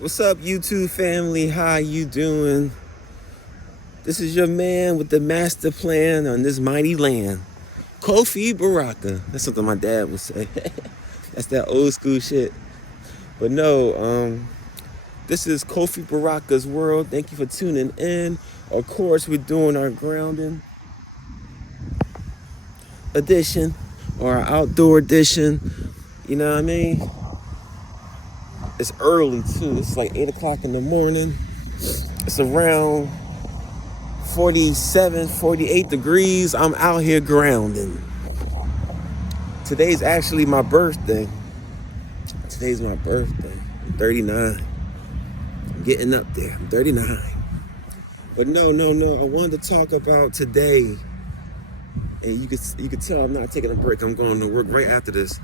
What's up, YouTube family? How you doing? This is your man with the master plan on this mighty land, Kofi BARAKA. That's something my dad would say. That's that old school shit. But no, this is Kofi BARAKA's world. Thank you for tuning in. Of course, we're doing our grounding edition or our outdoor edition. You know what I mean? It's early too. It's like 8 o'clock in the morning. It's around 47, 48 degrees. I'm out here grounding. Today's actually my birthday. Today's my birthday. I'm 39. I'm getting up there. I'm 39. But no. I wanted to talk about today. And you could tell I'm not taking a break. I'm going to work right after this.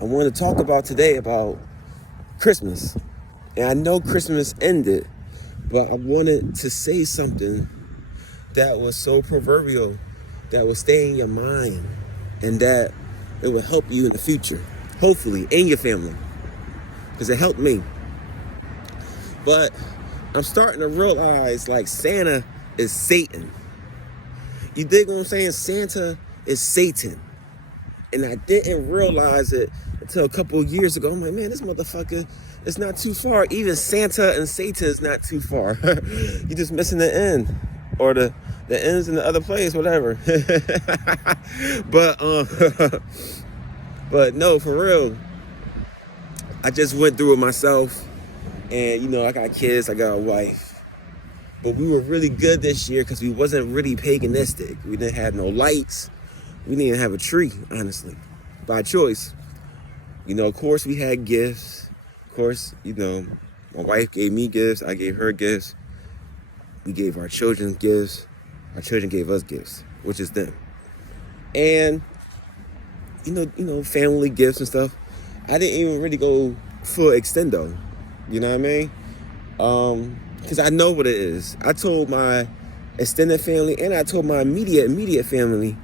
I want to talk about today about Christmas. And I know Christmas ended, but I wanted to say something that was so proverbial, that would stay in your mind, and that it will help you in the future, hopefully, and your family, because it helped me. But I'm starting to realize, like, Santa is Satan. You dig what I'm saying? Santa is Satan. And I didn't realize it until a couple of years ago. I'm like, man, this motherfucker is not too far. Even Santa and Satan is not too far. You're just missing the end. Or the end's in the other place, whatever. But no, for real. I just went through it myself. And, I got kids, I got a wife. But we were really good this year because we wasn't really paganistic. We didn't have no lights. We didn't even have a tree, honestly, by choice. Of course, we had gifts. Of course, my wife gave me gifts. I gave her gifts. We gave our children gifts. Our children gave us gifts, which is them. And, family gifts and stuff. I didn't even really go full extendo. You know what I mean? Because I know what it is. I told my extended family and I told my immediate family,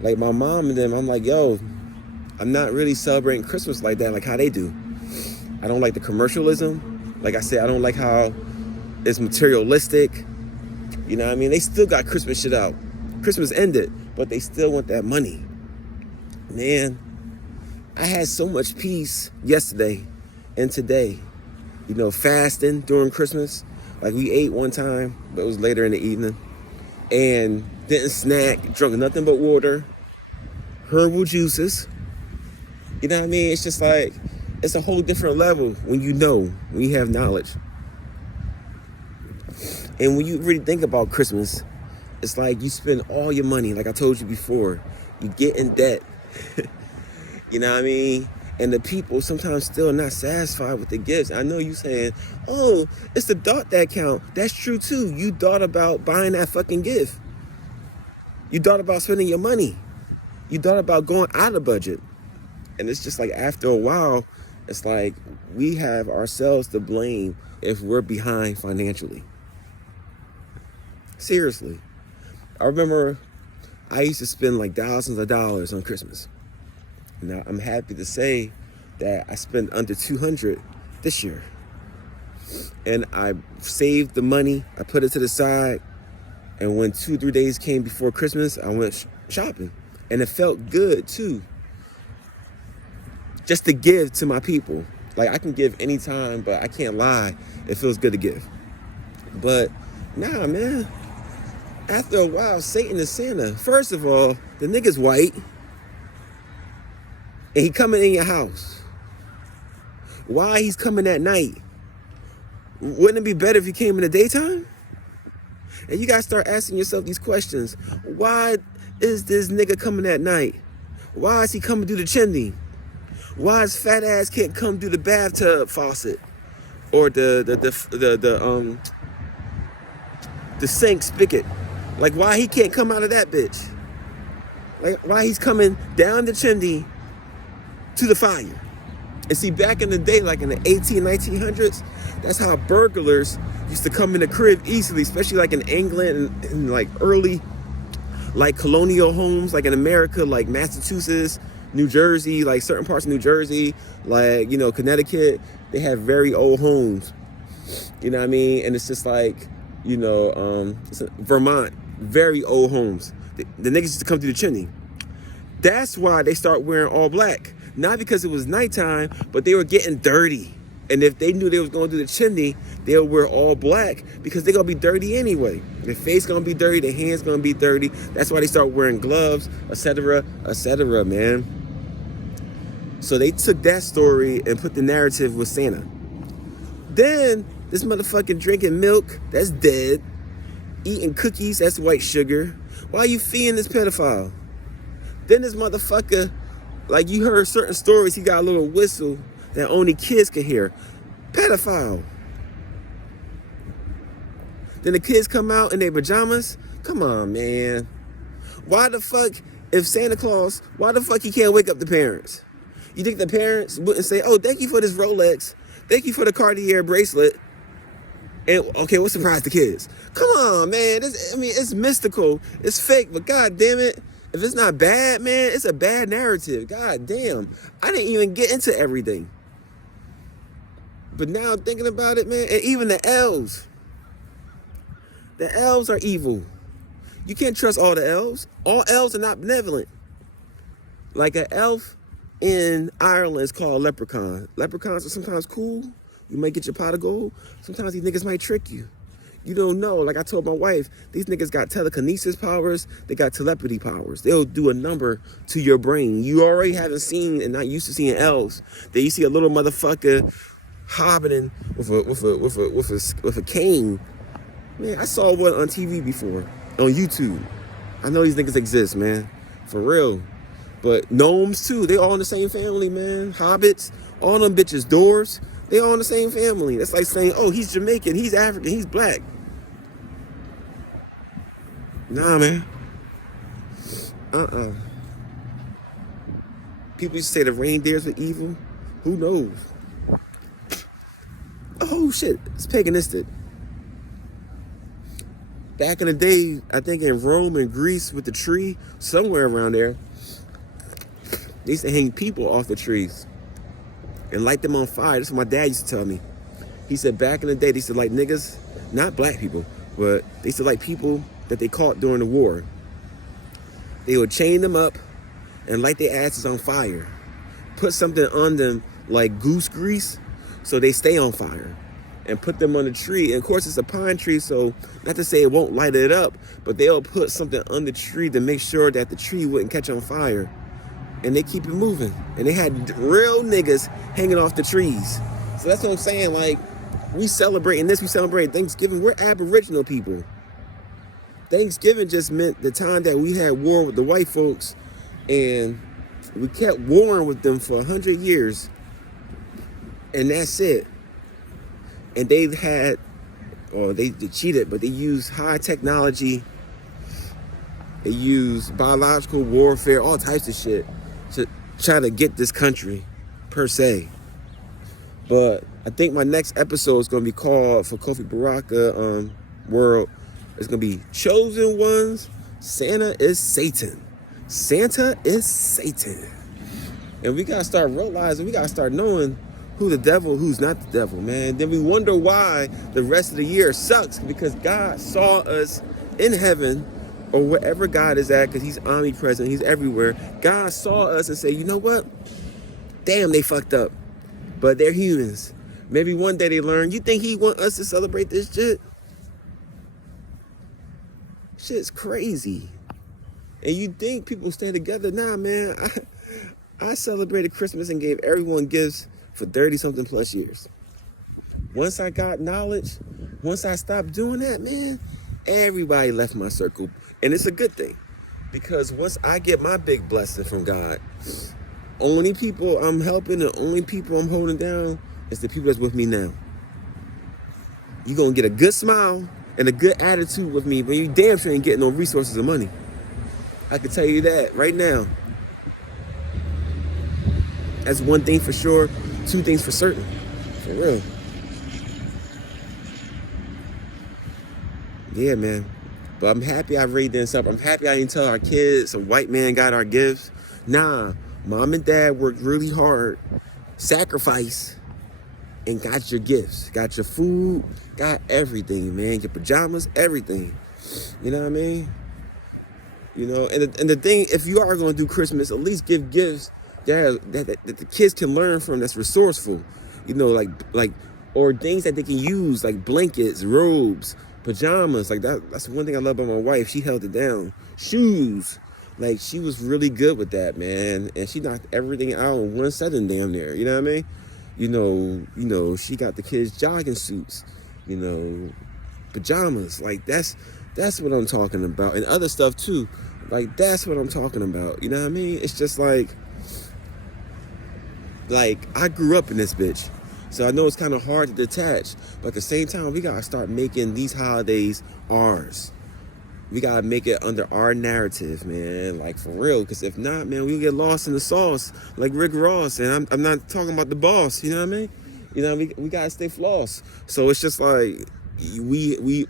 like my mom and them, I'm like, yo, I'm not really celebrating Christmas like that, like how they do. I don't like the commercialism. Like I said, I don't like how it's materialistic. You know what I mean? They still got Christmas shit out. Christmas ended, but they still want that money. Man, I had so much peace yesterday and today. Fasting during Christmas. Like we ate one time, but it was later in the evening. And didn't snack, drunk nothing but water, herbal juices. You know what I mean? It's just like, it's a whole different level when you have knowledge. And when you really think about Christmas, it's like you spend all your money, like I told you before, you get in debt. You know what I mean? And the people sometimes still not satisfied with the gifts. I know you saying, oh, it's the thought that count. That's true too. You thought about buying that fucking gift. You thought about spending your money. You thought about going out of budget. And it's just like after a while, it's like we have ourselves to blame if we're behind financially. Seriously. I remember I used to spend like thousands of dollars on Christmas. Now, I'm happy to say that I spent under $200 this year. And I saved the money. I put it to the side. And when 2-3 days came before Christmas, I went shopping. And it felt good, too. Just to give to my people. Like, I can give anytime, but I can't lie. It feels good to give. But, nah, man. After a while, Satan is Santa. First of all, the nigga's white. And he coming in your house. Why he's coming at night? Wouldn't it be better if he came in the daytime? And you gotta start asking yourself these questions. Why is this nigga coming at night? Why is he coming through the chimney? Why his fat ass can't come through the bathtub faucet? Or the sink spigot? Like why he can't come out of that bitch? Like why he's coming down the chimney to the fire. And see, back in the day, like in the 1900s, that's how burglars used to come in the crib easily, especially like in England and like early, like colonial homes, like in America, like Massachusetts, New Jersey, like certain parts of New Jersey, like, you know, Connecticut, they have very old homes. You know what I mean? And it's just like, you know, Vermont, very old homes. The niggas used to come through the chimney. That's why they start wearing all black. Not because it was nighttime, but they were getting dirty. And if they knew they was going through the chimney, they'll wear all black because they're going to be dirty anyway. Their face going to be dirty, their hands going to be dirty. That's why they start wearing gloves, etc., man. So they took that story and put the narrative with Santa. Then this motherfucking drinking milk, that's dead. Eating cookies, that's white sugar. Why are you feeding this pedophile? Then this motherfucker, like you heard certain stories, he got a little whistle that only kids can hear. Pedophile. Then the kids come out in their pajamas. Come on, man. Why the fuck, if Santa Claus, why the fuck he can't wake up the parents? You think the parents wouldn't say, oh, thank you for this Rolex. Thank you for the Cartier bracelet. And okay, what surprised the kids? Come on, man. It's mystical. It's fake, but god damn it. If it's not bad, man, it's a bad narrative. God damn. I didn't even get into everything. But now I'm thinking about it, man, and even the elves. The elves are evil. You can't trust all the elves. All elves are not benevolent. Like an elf in Ireland is called a leprechaun. Leprechauns are sometimes cool. You might get your pot of gold. Sometimes these niggas might trick you. You don't know. Like I told my wife, these niggas got telekinesis powers. They got telepathy powers. They'll do a number to your brain. You already haven't seen and not used to seeing elves. Then you see a little motherfucker hobbiting with a cane. Man, I saw one on TV before, on YouTube. I know these niggas exist, man. For real. But gnomes too, they all in the same family, man. Hobbits, all them bitches, dwarves, they all in the same family. That's like saying, oh, he's Jamaican, he's African, he's black. Nah, man. People used to say the reindeers were evil. Who knows? Oh shit, it's paganistic. Back in the day, I think in Rome and Greece with the tree, somewhere around there, they used to hang people off the trees and light them on fire. That's what my dad used to tell me. He said back in the day, they used to light niggas, not black people, but they used to light people that they caught during the war. They would chain them up and light their asses on fire. Put something on them like goose grease so they stay on fire. And put them on a tree. And of course it's a pine tree, so not to say it won't light it up, but they'll put something on the tree to make sure that the tree wouldn't catch on fire. And they keep it moving. And they had real niggas hanging off the trees. So that's what I'm saying, like, we celebrating this, we celebrate Thanksgiving. We're aboriginal people. Thanksgiving just meant the time that we had war with the white folks and we kept warring with them for 100 years. And that's it. And they cheated, but they used high technology. They used biological warfare, all types of shit to try to get this country, per se. But I think my next episode is going to be called, for Kofi BARAKA World, it's going to be Chosen Ones, Santa is Satan. Santa is Satan. And we got to start realizing, we got to start knowing who the devil, who's not the devil, man. Then we wonder why the rest of the year sucks, because God saw us in heaven or wherever God is at, because he's omnipresent, he's everywhere. God saw us and said, you know what? Damn, they fucked up. But they're humans. Maybe one day they learn, you think he want us to celebrate this shit? Shit's crazy. And you think people stay together? Nah, man. I celebrated Christmas and gave everyone gifts for 30-something plus years. Once I got knowledge, once I stopped doing that, man, everybody left my circle. And it's a good thing. Because once I get my big blessing from God, only people I'm helping, the only people I'm holding down is the people that's with me now. You're going to get a good smile and a good attitude with me, but you damn sure ain't getting no resources or money. I can tell you that right now. That's one thing for sure. Two things for certain. For real. Yeah, man. But I'm happy I raised this up. I'm happy I didn't tell our kids a white man got our gifts. Nah. Mom and dad worked really hard, sacrifice, and got your gifts, got your food, got everything, man. Your pajamas, everything. You know what I mean? You know, and the thing, if you are going to do Christmas, at least give gifts that the kids can learn from, that's resourceful. You know, like or things that they can use, like blankets, robes, pajamas. Like that's one thing I love about my wife. She held it down. Shoes. Like, she was really good with that, man. And she knocked everything out in one setting damn near. You know what I mean? You know, she got the kids jogging suits, you know, pajamas. Like, that's what I'm talking about. And other stuff too. Like, that's what I'm talking about. You know what I mean? It's just like I grew up in this bitch. So I know it's kind of hard to detach. But at the same time, we got to start making these holidays ours. We got to make it under our narrative, man. Like, for real. Because if not, man, we'll get lost in the sauce. Like Rick Ross. And I'm not talking about the boss. You know what I mean? You know, we got to stay floss. So it's just like, we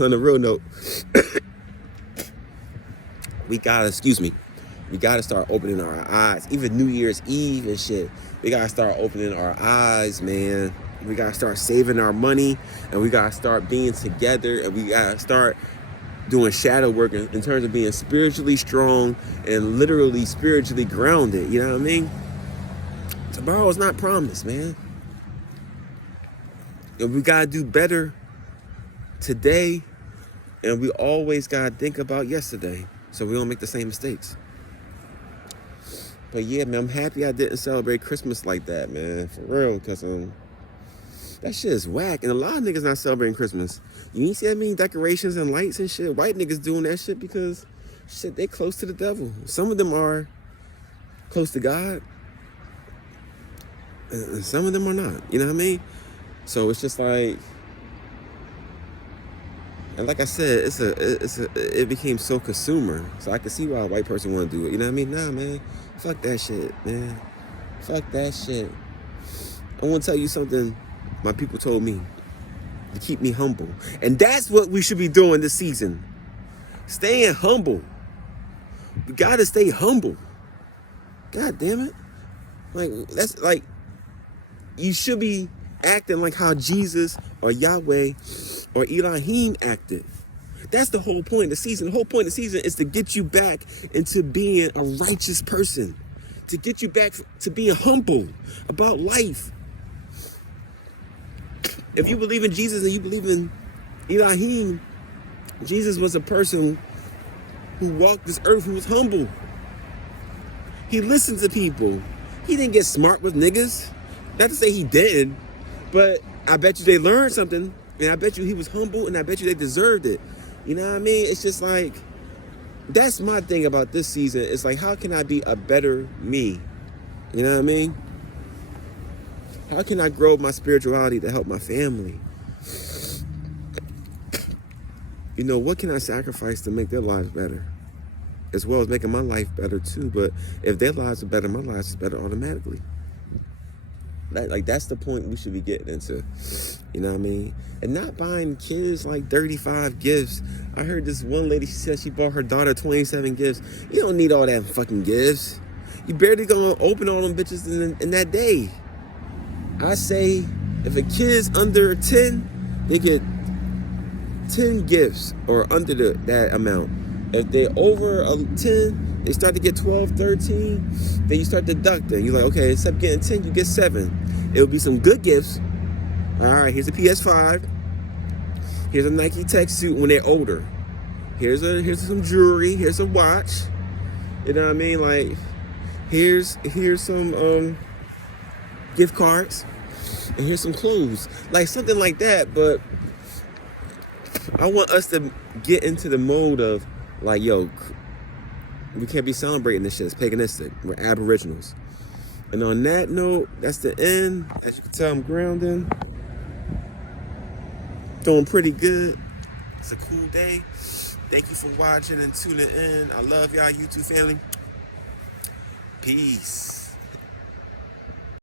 on a real note, we got to start opening our eyes. Even New Year's Eve and shit. We got to start opening our eyes, man. We got to start saving our money. And we got to start being together. And we got to start doing shadow work in terms of being spiritually strong and literally spiritually grounded. You know what I mean? Tomorrow is not promised, man. And we got to do better today. And we always got to think about yesterday so we don't make the same mistakes. But yeah, man, I'm happy I didn't celebrate Christmas like that, man. For real, because that shit is whack. And a lot of niggas not celebrating Christmas. You ain't see that many decorations and lights and shit. White niggas doing that shit because, shit, they close to the devil. Some of them are close to God. And some of them are not. You know what I mean? So it's just like, and like I said, it became so consumer. So I can see why a white person want to do it. You know what I mean? Nah, man. Fuck that shit, man. Fuck that shit. I want to tell you something my people told me to keep me humble. And that's what we should be doing this season. Staying humble. We got to stay humble. God damn it. Like, that's like, you should be acting like how Jesus or Yahweh or Elohim acted. That's the whole point of the season. The whole point of the season is to get you back into being a righteous person. To get you back to being humble about life. If you believe in Jesus and you believe in Elohim, Jesus was a person who walked this earth who was humble. He listened to people. He didn't get smart with niggas. Not to say he did, but I bet you they learned something. And I bet you he was humble, and I bet you they deserved it. You know what I mean? It's just like, that's my thing about this season. It's like, how can I be a better me? You know what I mean? How can I grow my spirituality to help my family? You know, what can I sacrifice to make their lives better? As well as making my life better too. But if their lives are better, my life is better automatically. Like, that's the point we should be getting into. You know what I mean? And not buying kids like 35 gifts. I heard this one lady, she said she bought her daughter 27 gifts. You don't need all that fucking gifts. You barely gonna open all them bitches in that day. I say, if a kid's under 10, they get 10 gifts or under that amount. If they're over 10, they start to get 12, 13, then you start deducting. You're like, okay, instead of getting 10, you get 7. It'll be some good gifts. All right, here's a PS5. Here's a Nike Tech suit when they're older. Here's some jewelry. Here's a watch. You know what I mean? Like, here's some gift cards. And here's some clothes. Like, something like that. But I want us to get into the mode of, like, yo, we can't be celebrating this shit. It's paganistic. We're aboriginals. And on that note, that's the end. As you can tell, I'm grounding. Doing pretty good. It's a cool day. Thank you for watching and tuning in. I love y'all, YouTube family. Peace.